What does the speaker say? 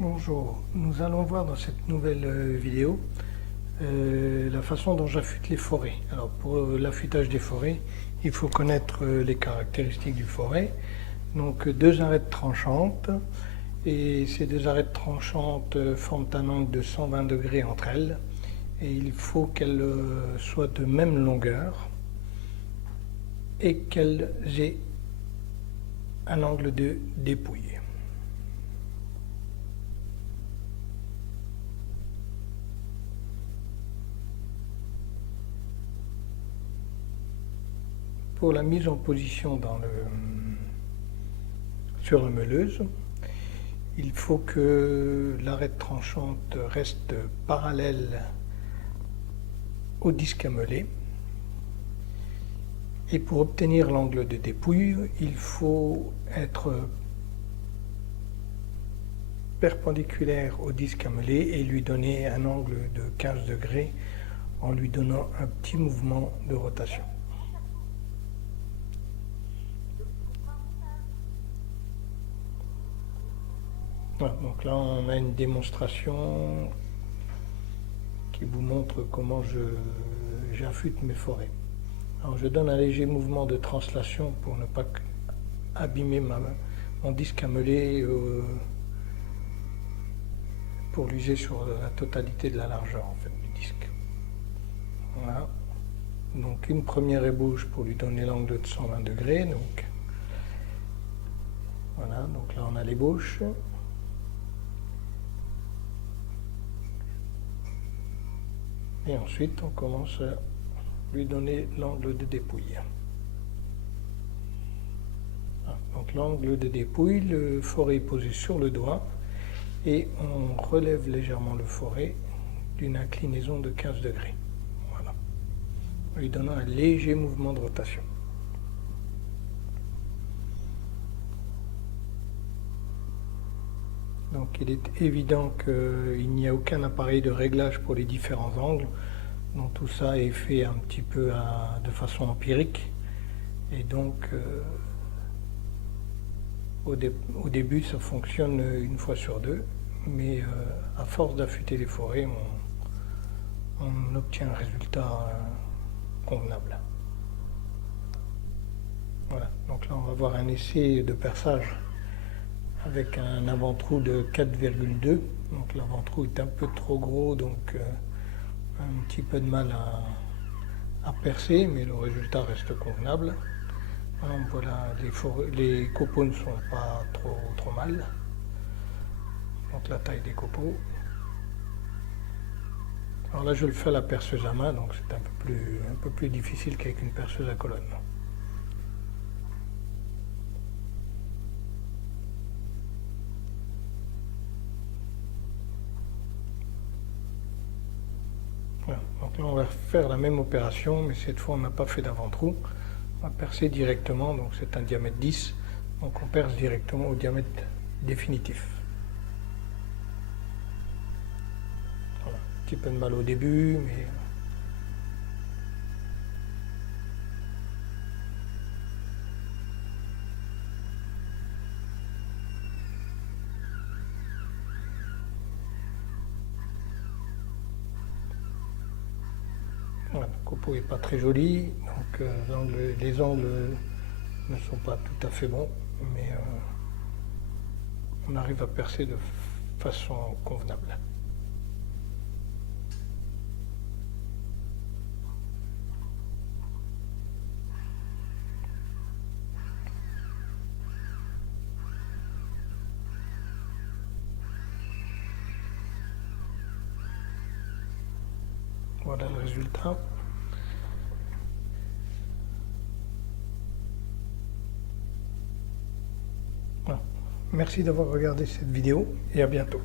Bonjour, nous allons voir dans cette nouvelle vidéo la façon dont j'affûte les forêts. Alors pour l'affûtage des forêts, il faut connaître les caractéristiques du forêt. Donc deux arêtes tranchantes, et ces deux arêtes tranchantes forment un angle de 120 degrés entre elles, et il faut qu'elles soient de même longueur et qu'elles aient un angle de dépouille. Pour la mise en position sur la meuleuse, il faut que l'arête tranchante reste parallèle au disque à meuler. Et pour obtenir l'angle de dépouille, il faut être perpendiculaire au disque à meuler et lui donner un angle de 15 degrés en lui donnant un petit mouvement de rotation. Voilà, donc là on a une démonstration qui vous montre comment j'affûte mes forêts. Alors je donne un léger mouvement de translation pour ne pas abîmer mon disque à meuler, pour l'user sur la totalité de la largeur en fait, du disque. Voilà. Donc une première ébauche pour lui donner l'angle de 120 degrés. Donc voilà, donc là on a l'ébauche. Et ensuite on commence à lui donner l'angle de dépouille. Donc l'angle de dépouille, le forêt est posé sur le doigt et on relève légèrement le forêt d'une inclinaison de 15 degrés. Voilà. En lui donnant un léger mouvement de rotation. Donc il est évident qu'il n'y a aucun appareil de réglage pour les différents angles. Donc tout ça est fait un petit peu de façon empirique. Et donc au début ça fonctionne une fois sur deux. Mais à force d'affûter les forêts, on obtient un résultat convenable. Voilà, donc là on va voir un essai de perçage avec un avant-trou de 4,2. Donc l'avant-trou est un peu trop gros, donc un petit peu de mal à percer, mais le résultat reste convenable. Alors, voilà, les copeaux ne sont pas trop mal. Donc la taille des copeaux. Alors là je le fais à la perceuse à main, donc c'est un peu plus difficile qu'avec une perceuse à colonne. Voilà. Donc là on va faire la même opération, mais cette fois on n'a pas fait d'avant-trou. On va percer directement, donc c'est un diamètre 10, donc on perce directement au diamètre définitif. Voilà. Un petit peu de mal au début, mais voilà, le copeau n'est pas très joli, donc les angles ne sont pas tout à fait bons, mais on arrive à percer de façon convenable. Voilà le résultat. Voilà. Merci d'avoir regardé cette vidéo et à bientôt.